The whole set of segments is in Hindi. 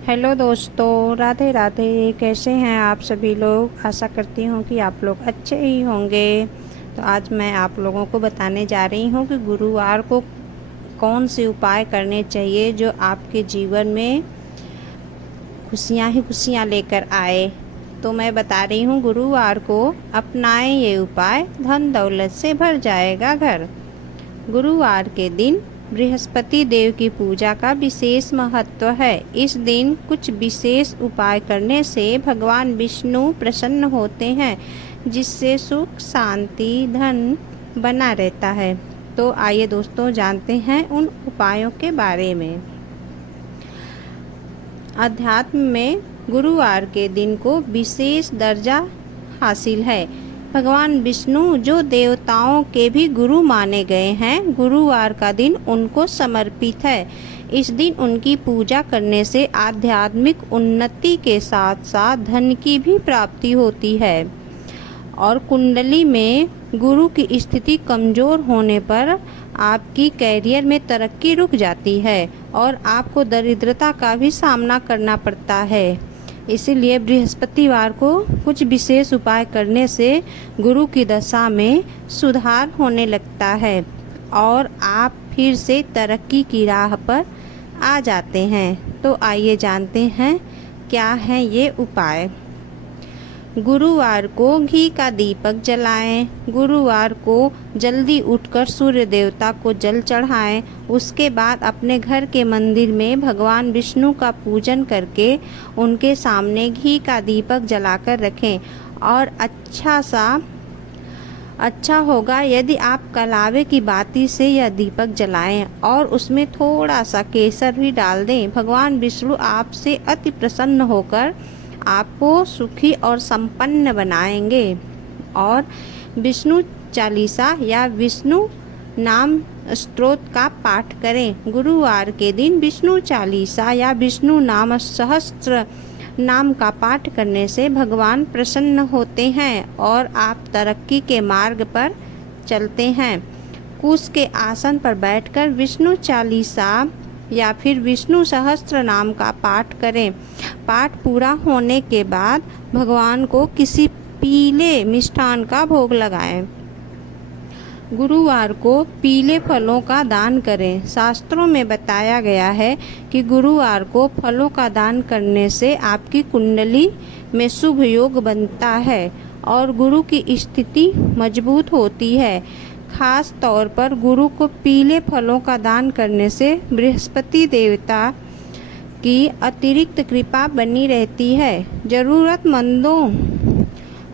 हेलो दोस्तों, राधे राधे। कैसे हैं आप सभी लोग? आशा करती हूँ कि आप लोग अच्छे ही होंगे। तो आज मैं आप लोगों को बताने जा रही हूँ कि गुरुवार को कौन से उपाय करने चाहिए जो आपके जीवन में खुशियाँ ही खुशियाँ लेकर आए। तो मैं बता रही हूँ, गुरुवार को अपनाएं ये उपाय, धन दौलत से भर जाएगा घर। गुरुवार के दिन बृहस्पति देव की पूजा का विशेष महत्व है। इस दिन कुछ विशेष उपाय करने से भगवान विष्णु प्रसन्न होते हैं, जिससे सुख शांति धन बना रहता है। तो आइए दोस्तों, जानते हैं उन उपायों के बारे में। अध्यात्म में गुरुवार के दिन को विशेष दर्जा हासिल है। भगवान विष्णु जो देवताओं के भी गुरु माने गए हैं, गुरुवार का दिन उनको समर्पित है। इस दिन उनकी पूजा करने से आध्यात्मिक उन्नति के साथ साथ धन की भी प्राप्ति होती है। और कुंडली में गुरु की स्थिति कमजोर होने पर आपकी कैरियर में तरक्की रुक जाती है और आपको दरिद्रता का भी सामना करना पड़ता है। इसीलिए बृहस्पतिवार को कुछ विशेष उपाय करने से गुरु की दशा में सुधार होने लगता है और आप फिर से तरक्की की राह पर आ जाते हैं। तो आइए जानते हैं क्या है ये उपाय। गुरुवार को घी का दीपक जलाएं। गुरुवार को जल्दी उठकर सूर्य देवता को जल चढ़ाएं। उसके बाद अपने घर के मंदिर में भगवान विष्णु का पूजन करके उनके सामने घी का दीपक जलाकर रखें। और अच्छा होगा यदि आप कलावे की बाती से यह दीपक जलाएं और उसमें थोड़ा सा केसर भी डाल दें। भगवान विष्णु आपसे अति प्रसन्न होकर आपको सुखी और संपन्न बनाएंगे। और विष्णु चालीसा या विष्णु नाम स्तोत्र का पाठ करें। गुरुवार के दिन विष्णु चालीसा या विष्णु नाम सहस्त्र नाम का पाठ करने से भगवान प्रसन्न होते हैं और आप तरक्की के मार्ग पर चलते हैं। कुश के आसन पर बैठकर विष्णु चालीसा या फिर विष्णु सहस्त्र नाम का पाठ करें। पाठ पूरा होने के बाद भगवान को किसी पीले मिष्ठान का भोग लगाएं। गुरुवार को पीले फलों का दान करें। शास्त्रों में बताया गया है कि गुरुवार को फलों का दान करने से आपकी कुंडली में शुभ योग बनता है और गुरु की स्थिति मजबूत होती है। खास तौर पर गुरु को पीले फलों का दान करने से बृहस्पति देवता की अतिरिक्त कृपा बनी रहती है।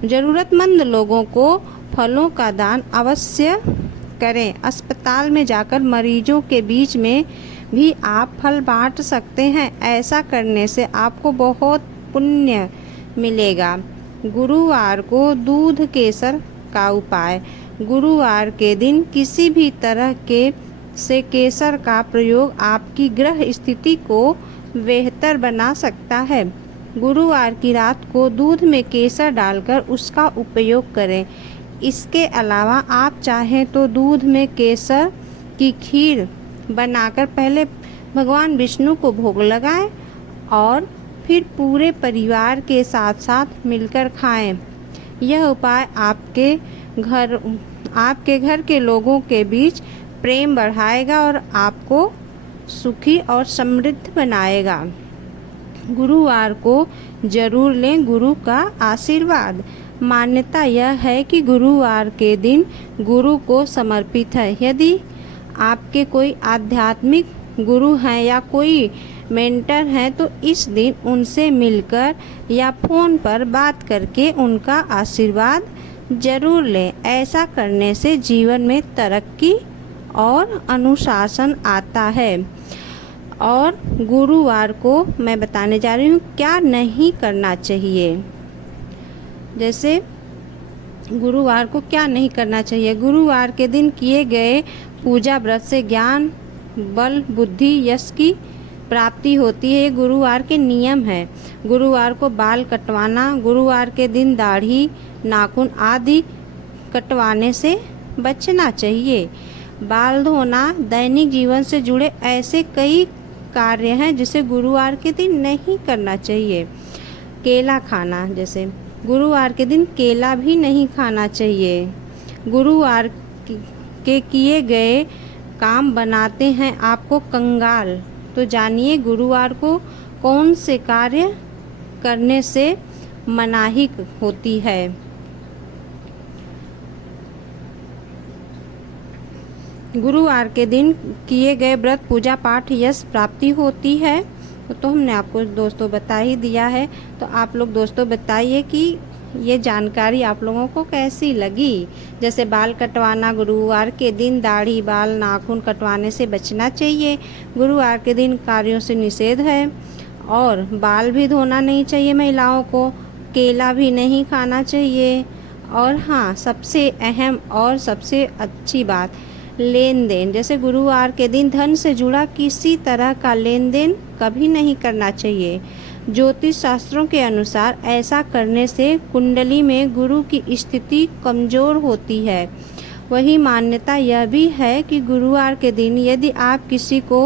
ज़रूरतमंद लोगों को फलों का दान अवश्य करें। अस्पताल में जाकर मरीजों के बीच में भी आप फल बांट सकते हैं। ऐसा करने से आपको बहुत पुण्य मिलेगा। गुरुवार को दूध केसर का उपाय। गुरुवार के दिन किसी भी तरह के से केसर का प्रयोग आपकी ग्रह स्थिति को बेहतर बना सकता है। गुरुवार की रात को दूध में केसर डालकर उसका उपयोग करें। इसके अलावा आप चाहें तो दूध में केसर की खीर बनाकर पहले भगवान विष्णु को भोग लगाएं और फिर पूरे परिवार के साथ साथ मिलकर खाएं। यह उपाय आपके घर के लोगों के बीच प्रेम बढ़ाएगा और आपको सुखी और समृद्ध बनाएगा। गुरुवार को जरूर लें गुरु का आशीर्वाद। मान्यता यह है कि गुरुवार के दिन गुरु को समर्पित है। यदि आपके कोई आध्यात्मिक गुरु हैं या कोई मेंटर हैं तो इस दिन उनसे मिलकर या फ़ोन पर बात करके उनका आशीर्वाद जरूर लें। ऐसा करने से जीवन में तरक्की और अनुशासन आता है। और गुरुवार को मैं बताने जा रही हूँ क्या नहीं करना चाहिए। जैसे गुरुवार को क्या नहीं करना चाहिए। गुरुवार के दिन किए गए पूजा व्रत से ज्ञान बल बुद्धि यश की प्राप्ति होती है। ये गुरुवार के नियम है। गुरुवार को बाल कटवाना, गुरुवार के दिन दाढ़ी नाखून आदि कटवाने से बचना चाहिए। बाल धोना दैनिक जीवन से जुड़े ऐसे कई कार्य हैं जिसे गुरुवार के दिन नहीं करना चाहिए। केला खाना, जैसे गुरुवार के दिन केला भी नहीं खाना चाहिए। गुरुवार के किए गए काम बनाते हैं आपको कंगाल। तो जानिए गुरुवार को कौन से कार्य करने से मनाही होती है। गुरुवार के दिन किए गए व्रत पूजा पाठ यश प्राप्ति होती है। तो हमने आपको दोस्तों बता ही दिया है। तो आप लोग दोस्तों बताइए कि ये जानकारी आप लोगों को कैसी लगी। जैसे बाल कटवाना, गुरुवार के दिन दाढ़ी बाल नाखून कटवाने से बचना चाहिए। गुरुवार के दिन कार्यों से निषेध है और बाल भी धोना नहीं चाहिए महिलाओं को, केला भी नहीं खाना चाहिए। और हाँ, सबसे अहम और सबसे अच्छी बात, लेन देन, जैसे गुरुवार के दिन धन से जुड़ा किसी तरह का लेन देन कभी नहीं करना चाहिए। ज्योतिष शास्त्रों के अनुसार ऐसा करने से कुंडली में गुरु की स्थिति कमजोर होती है। वही मान्यता यह भी है कि गुरुवार के दिन यदि आप किसी को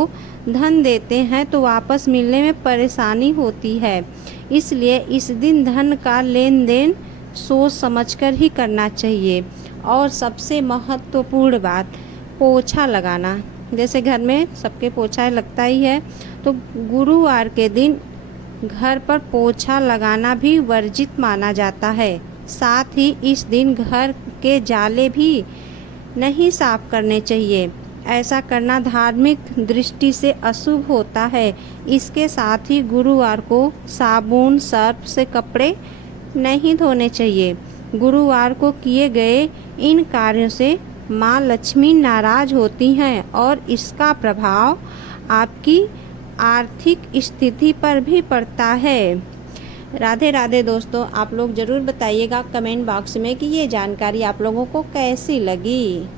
धन देते हैं तो वापस मिलने में परेशानी होती है। इसलिए इस दिन धन का लेन देन सोच समझकर ही करना चाहिए। और सबसे महत्वपूर्ण बात, पोछा लगाना, जैसे घर में सबके पोछा लगता ही है, तो गुरुवार के दिन घर पर पोछा लगाना भी वर्जित माना जाता है। साथ ही इस दिन घर के जाले भी नहीं साफ करने चाहिए। ऐसा करना धार्मिक दृष्टि से अशुभ होता है। इसके साथ ही गुरुवार को साबुन सर्फ से कपड़े नहीं धोने चाहिए। गुरुवार को किए गए इन कार्यों से माँ लक्ष्मी नाराज होती हैं और इसका प्रभाव आपकी आर्थिक स्थिति पर भी पड़ता है। राधे राधे दोस्तों, आप लोग ज़रूर बताइएगा कमेंट बॉक्स में कि ये जानकारी आप लोगों को कैसी लगी।